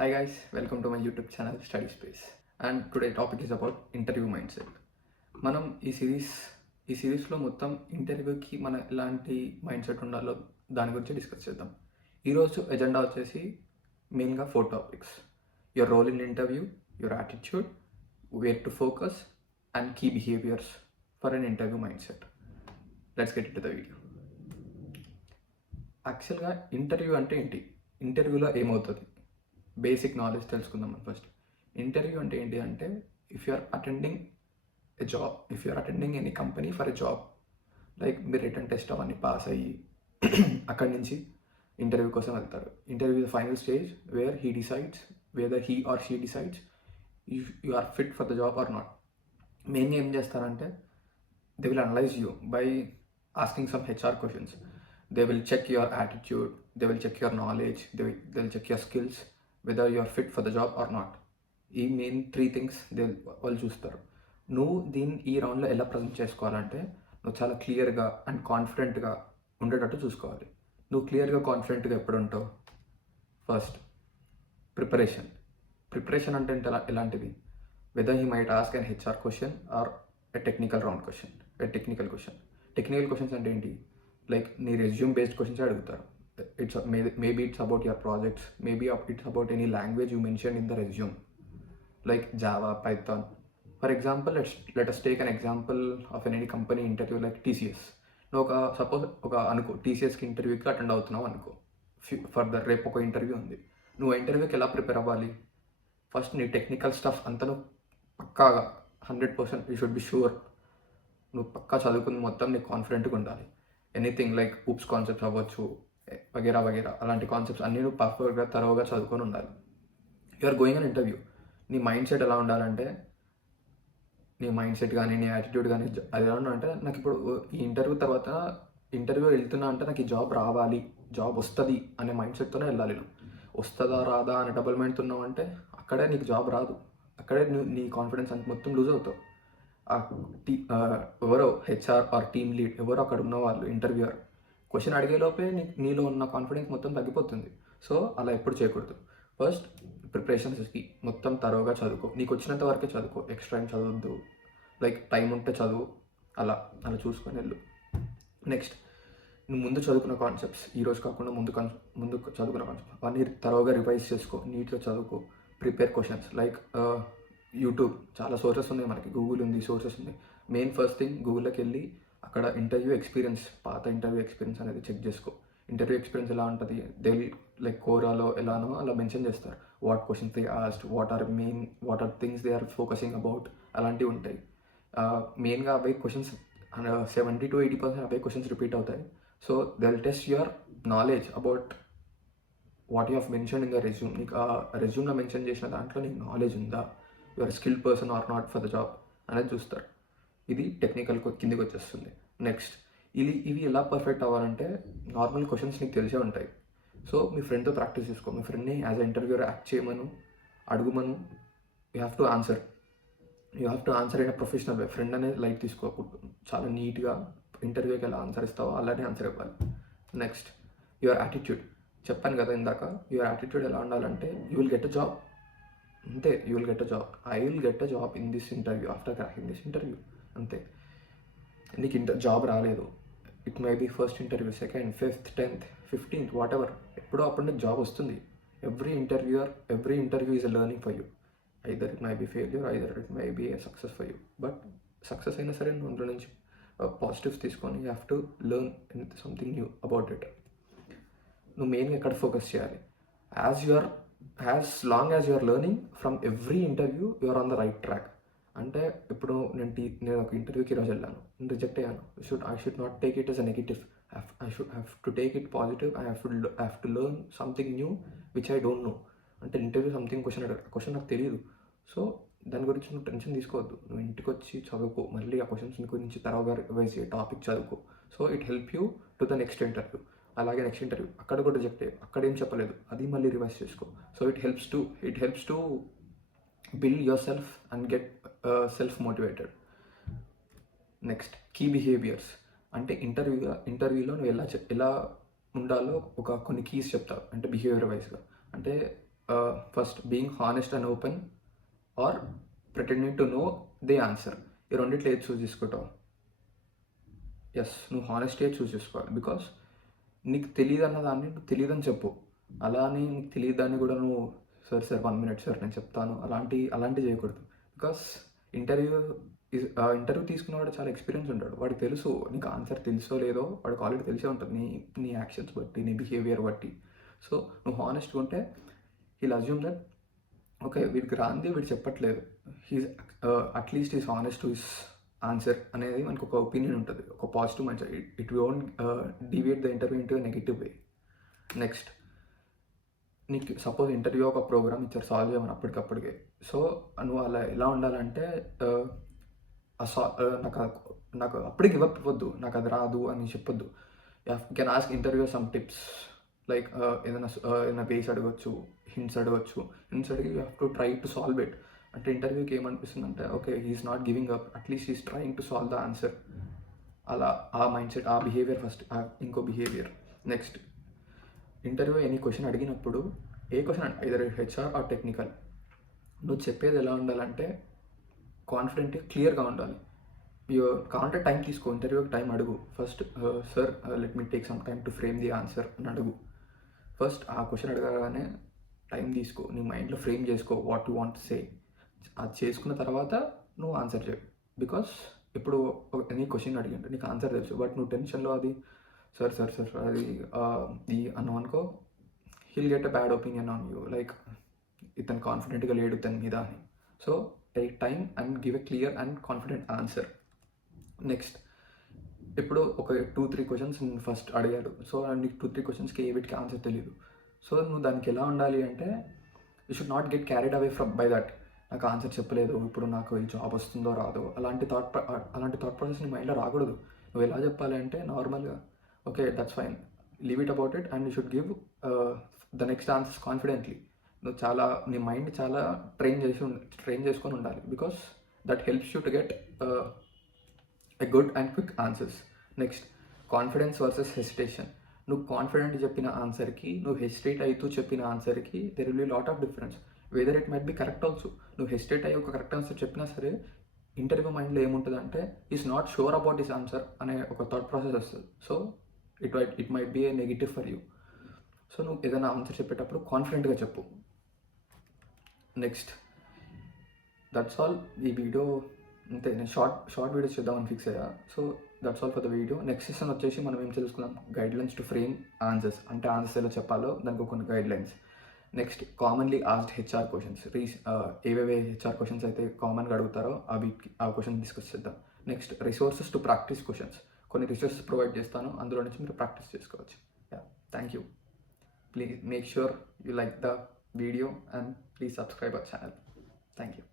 Hi guys, welcome to my YouTube channel Study Space. And today topic is about interview mindset. మనం ఈ సిరీస్లో మొత్తం ఇంటర్వ్యూకి మన ఎలాంటి మైండ్ సెట్ ఉండాలో దాని గురించి డిస్కస్ చేద్దాం. ఈరోజు ఎజెండా వచ్చేసి మెయిన్గా 4 topics: your role in interview, your attitude, where to focus and key behaviours for an interview mindset. Let's get into the video. యాక్చువల్గా ఇంటర్వ్యూ అంటే ఏంటి, ఇంటర్వ్యూలో ఏమవుతుంది, బేసిక్ నాలెడ్జ్ తెలుసుకుందాం మనం ఫస్ట్. ఇంటర్వ్యూ అంటే ఏంటి అంటే, if you are attending a job, if you are attending any company for a job, like మీరు రిటర్న్ టెస్ట్ అవన్నీ పాస్ అయ్యి అక్కడి నుంచి ఇంటర్వ్యూ కోసం వెళ్తారు. Interview the final stage where he decides whether he or she decides if you are fit for the job or not. మెయిన్గా ఏం చేస్తారంటే, they will analyse you by asking some HR questions. They will check your attitude, they will check your knowledge, they'll check your skills, whether you are fit for the job or not. ఈ main 3 things వాళ్ళు చూస్తారు. నువ్వు ఈ రౌండ్లో ఎలా present చేసుకోవాలంటే, నువ్వు చాలా క్లియర్గా అండ్ కాన్ఫిడెంట్గా ఉండేటట్టు చూసుకోవాలి. నువ్వు క్లియర్గా కాన్ఫిడెంట్గా ఎప్పుడు ఉంటావు? ఫస్ట్ ప్రిపరేషన్ అంటే ఎలాంటిది? Whether he might ask an HR question or a technical round question, technical questions అంటే ఏంటి? లైక్ నీ రెజ్యూమ్ బేస్డ్ క్వశ్చన్స్ అడుగుతారు. Maybe it's about your projects, maybe it's about any language you mention in the resume, like Java, Python. For example, let us take an example of any company interview like TCS. నువ్వు suppose అనుకో టీసీఎస్కి ఇంటర్వ్యూకి attend అవుతున్నావు అనుకో. Further రేపు ఒక interview ఉంది. నువ్వు ఇంటర్వ్యూకి ఎలా ప్రిపేర్ అవ్వాలి? ఫస్ట్ నీ టెక్నికల్ స్టఫ్ అంతా నువ్వు పక్కాగా 100% యూ షుడ్ బి షూర్ నువ్వు పక్కా చదువుకుని మొత్తం నీకు కాన్ఫిడెంట్గా ఉండాలి. ఎనీథింగ్ లైక్ ఊప్స్ కాన్సెప్ట్స్ అవ్వచ్చు, వగేరా అలాంటి కాన్సెప్ట్స్ అన్నీ నువ్వు పర్ఫెక్ట్గా తరోగా చదువుకొని ఉండాలి. You're going an interview. నీ మైండ్ సెట్ ఎలా ఉండాలంటే, నీ మైండ్ సెట్ కానీ నీ యాటిట్యూడ్ కానీ అది ఎలా ఉండాలంటే, నాకు ఇప్పుడు ఈ ఇంటర్వ్యూ వెళ్తున్నా అంటే నాకు ఈ జాబ్ రావాలి, జాబ్ వస్తుంది అనే మైండ్ సెట్తోనే వెళ్ళాలి. నువ్వు వస్తుందా రాదా అనే డబుల్ మైండ్తో ఉన్నావు అంటే అక్కడే నీకు జాబ్ రాదు. అక్కడే నీ కాన్ఫిడెన్స్ అంత మొత్తం లూజ్ అవుతావు. ఎవరో హెచ్ఆర్ ఆర్ టీమ్ లీడ్ ఎవరో అక్కడ ఉన్న వాళ్ళు ఇంటర్వ్యూయర్ క్వశ్చన్ అడిగేలోపే నీలో ఉన్న కాన్ఫిడెన్స్ మొత్తం తగ్గిపోతుంది. సో అలా ఎప్పుడు చేయకూడదు. ఫస్ట్ ప్రిపరేషన్స్కి మొత్తం తరోగా చదువుకో, నీకు వచ్చినంత వరకే చదువుకో, ఎక్స్ట్రా ఏం చదవద్దు. లైక్ టైం ఉంటే చదువు, అలా చూసుకొని వెళ్ళు. నెక్స్ట్, నువ్వు ముందు చదువుకున్న కాన్సెప్ట్స్, ఈరోజు కాకుండా ముందు చదువుకున్న కాన్సెప్ట్స్ అవన్నీ తరోగా రివైజ్ చేసుకో, నీట్గా చదువుకో. ప్రిపేర్ క్వశ్చన్స్ లైక్ యూట్యూబ్, చాలా సోర్సెస్ ఉన్నాయి మనకి, గూగుల్ ఉంది, సోర్సెస్ ఉంది. మెయిన్ ఫస్ట్ థింగ్ గూగుల్లోకి వెళ్ళి అక్కడ ఇంటర్వ్యూ ఎక్స్పీరియన్స్, పాత ఇంటర్వ్యూ ఎక్స్పీరియన్స్ అనేది చెక్ చేసుకో. ఇంటర్వ్యూ ఎక్స్పీరియన్స్ ఎలా ఉంటుంది, దే లైక్ కోరాలో ఎలానో అలా మెన్షన్ చేస్తారు. What questions they asked, what are things they are focusing about, అలాంటివి ఉంటాయి. మెయిన్గా అవే క్వశ్చన్స్ 70 to 80% అవే క్వశ్చన్స్ రిపీట్ అవుతాయి. So they will test your knowledge about what you have mention in the resume. నీకు ఆ రెజ్యూమ్లో మెన్షన్ చేసిన దాంట్లో నీకు నాలెడ్జ్ ఉందా, your skilled person are not for the job అనేది చూస్తారు. ఇది టెక్నికల్ కిందికి వచ్చేస్తుంది. నెక్స్ట్, ఇవి ఎలా పర్ఫెక్ట్ అవ్వాలంటే, నార్మల్ క్వశ్చన్స్ నీకు తెలిసే ఉంటాయి. సో మీ ఫ్రెండ్తో ప్రాక్టీస్ చేసుకో, మీ ఫ్రెండ్ని యాజ్ అ ఇంటర్వ్యూర్ యాక్ట్ చేయమను, అడుగుమను. You have to answer in a professional way. Friend అనేది లైట్ తీసుకోకూడదు, చాలా నీట్గా ఇంటర్వ్యూకి ఎలా ఆన్సర్ ఇస్తావో అలానే ఆన్సర్ ఇవ్వాలి. Next, your attitude. చెప్పాను కదా ఇందాక, యువర్ యాటిట్యూడ్ ఎలా ఉండాలంటే, you will get a job, అంతే. You will get a job, I will get a job in this interview after cracking this interview, అంతే. నీకు జాబ్ రాలేదు, it may be first interview, second, 5th, 10th, 15th, whatever, ఎప్పుడో అప్పుడు నీకు job వస్తుంది. Every interview is a learning for you. Either it may be failure, either it may be a success for you. But success అయినా సరే నువ్వు అందులో నుంచి పాజిటివ్స్ తీసుకొని you have to learn something new about it. నువ్వు మెయిన్గా ఎక్కడ ఫోకస్ చేయాలి? As long as you're learning from every interview, you're on the right track. అంటే ఇప్పుడు నేను ఒక ఇంటర్వ్యూకి ఈరోజు వెళ్ళాను, నేను రిజెక్ట్ అయ్యాను. I should not take it yes a negative. I should have to take it positive. I have to learn something new which I don't know. అంటే ఇంటర్వ్యూ సంథింగ్ క్వశ్చన్ నాకు తెలియదు. సో దాని గురించి నువ్వు టెన్షన్ తీసుకోవద్దు. నువ్వు ఇంటికి వచ్చి చదువుకో, మళ్ళీ ఆ క్వశ్చన్స్ గురించి తర్వాత రివైజ్ చేయ, టాపిక్ చదువుకో. So it help you to the next interview. అలాగే నెక్స్ట్ ఇంటర్వ్యూ అక్కడ కూడా రిజెక్ట్ అయ్యి, అక్కడ ఏం చెప్పలేదు, అది మళ్ళీ రివైజ్ చేసుకో. So it helps to build yourself and get self motivated. Next, key behaviours. అంటే ఇంటర్వ్యూలో నువ్వు ఎలా ఉండాలో కొన్ని కీస్ చెప్తావు, అంటే బిహేవియర్ వైజ్గా. అంటే first being honest and open or pretending to know the answer. ఈ రెండిట్లో ఏది చూస్ చేసుకుంటావు? ఎస్, నువ్వు హానెస్టీ చూస్ చేసుకోవాలి. బికాస్ నీకు తెలియదు అన్న దాన్ని నువ్వు తెలియదని చెప్పు. అలా అని నీకు తెలియదు దాన్ని కూడా నువ్వు సార్ 1 minute సార్ నేను చెప్తాను అలాంటివి చేయకూడదు. బికాస్ ఇంటర్వ్యూ తీసుకున్నవాడు చాలా ఎక్స్పీరియన్స్ ఉంటాడు. వాడికి తెలుసు నీకు ఆన్సర్ తెలుసో లేదో వాడికి ఆల్రెడీ తెలిసే ఉంటుంది నీ యాక్షన్స్ బట్టి, నీ బిహేవియర్ బట్టి. సో నువ్వు హానెస్ట్గా ఉంటే హీల్ అజ్యూమ్ దట్ ఓకే వీడికి రాంది వీడు చెప్పట్లేదు, he's at least is honest to his answer అనేది మనకు ఒక ఒపీనియన్ ఉంటుంది, ఒక positive mind set. It won't deviate the interview into negative way. Next, నీకు సపోజ్ ఇంటర్వ్యూ ఒక ప్రోగ్రామ్ ఇచ్చారు సాల్వ్ చేయమని అప్పటికప్పటికే. సో నువ్వు అలా ఎలా ఉండాలంటే నాకు అప్పటికి ఇవ్వద్దు, నాకు అది రాదు అని చెప్పొద్దు. You can ask interview some tips like ఏదైనా బేస్ అడగచ్చు, హింట్స్ అడగచ్చు. హింట్స్ అడిగి you have to try to solve it. అంటే ఇంటర్వ్యూకి ఏమనిపిస్తుంది అంటే okay he's not giving up, at least he's trying to solve the answer. అలా ఆ మైండ్ సెట్, ఆ బిహేవియర్ ఫస్ట్. ఇంకో behaviour next, interview any question అడిగినప్పుడు ఏ question either HR or technical, నువ్వు చెప్పేది ఎలా ఉండాలంటే కాన్ఫిడెంట్ క్లియర్గా ఉండాలి. కావాలంటే టైం తీసుకో, ఇంటర్వ్యూకి టైం అడుగు. First sir let me take some time to frame the answer అని అడుగు. ఫస్ట్ ఆ క్వశ్చన్ అడగగానే టైం తీసుకో, నీ మైండ్లో ఫ్రేమ్ చేసుకో వాట్ యు వాంట్ సే. అది చేసుకున్న తర్వాత నువ్వు ఆన్సర్ చేయి. బికాస్ ఇప్పుడు ఎనీ క్వశ్చన్ అడిగింటే నీకు ఆన్సర్ తెలుసు, బట్ నువ్వు టెన్షన్లో అది సార్ అది అన్నావు అనుకో, heal get a bad opinion on you, like ఇతను కాన్ఫిడెంట్గా లేడు ఇతని మీద అని. So take time and give a clear and confident answer. Next, ఇప్పుడు ఒక 2-3 క్వశ్చన్స్ ఫస్ట్ అడిగాడు. సో నీకు 2-3 క్వశ్చన్స్కి వీటికి ఆన్సర్ తెలియదు. సో నువ్వు దానికి ఎలా ఉండాలి అంటే you should not get carried away from by that. నాకు ఆన్సర్ చెప్పలేదు, ఇప్పుడు నాకు ఈ జాబ్ వస్తుందో రాదో, అలాంటి థాట్ ప్రాసెస్ నీ మైండ్లో రాకూడదు. నువ్వు ఎలా చెప్పాలి అంటే నార్మల్గా okay that's fine, leave it about it and you should give the next answers confidently. నువ్వు నీ మైండ్ చాలా ట్రైన్ చేసుకొని ఉండాలి. Because that helps you to get a good and quick answers. Next, confidence versus hesitation. నువ్వు confident చెప్పిన ఆన్సర్కి, నువ్వు hesitate అవుతూ చెప్పిన ఆన్సర్కి there will be lot of difference. Whether it might be correct also. నువ్వు హెసిటేట్ అయ్యి ఒక కరెక్ట్ ఆన్సర్ చెప్పినా సరే ఇంటర్వ్యూ మైండ్లో ఏముంటుందంటే is not sure about his answer అనే ఒక థాట్ ప్రాసెస్ వస్తుంది. So it might be a negative for you. So నువ్వు ఏదైనా ఆన్సర్ చెప్పేటప్పుడు కాన్ఫిడెంట్గా చెప్పు. Next, that's all. ఈ వీడియో అంతే, నేను షార్ట్ వీడియోస్ చేద్దామని ఫిక్స్ అయ్యా. So that's all for the video. Next session వచ్చేసి మనం ఏం తెలుసుకుందాం, గైడ్లైన్స్ టు ఫ్రేమ్ ఆన్సర్స్. అంటే ఆన్సర్స్ ఎలా చెప్పాలో దానికి కొన్ని guidelines. Next, commonly asked HR questions. ఏవేవే HR questions అయితే కామన్గా అడుగుతారో ఆ క్వశ్చన్స్ డిస్కస్ చేద్దాం. Next, resources to practice questions. కొన్ని రిసోర్సెస్ ప్రొవైడ్ చేస్తాను, అందులో నుంచి మీరు ప్రాక్టీస్ చేసుకోవచ్చు. Thank you. Please make sure you like the video and please subscribe our channel. Thank you.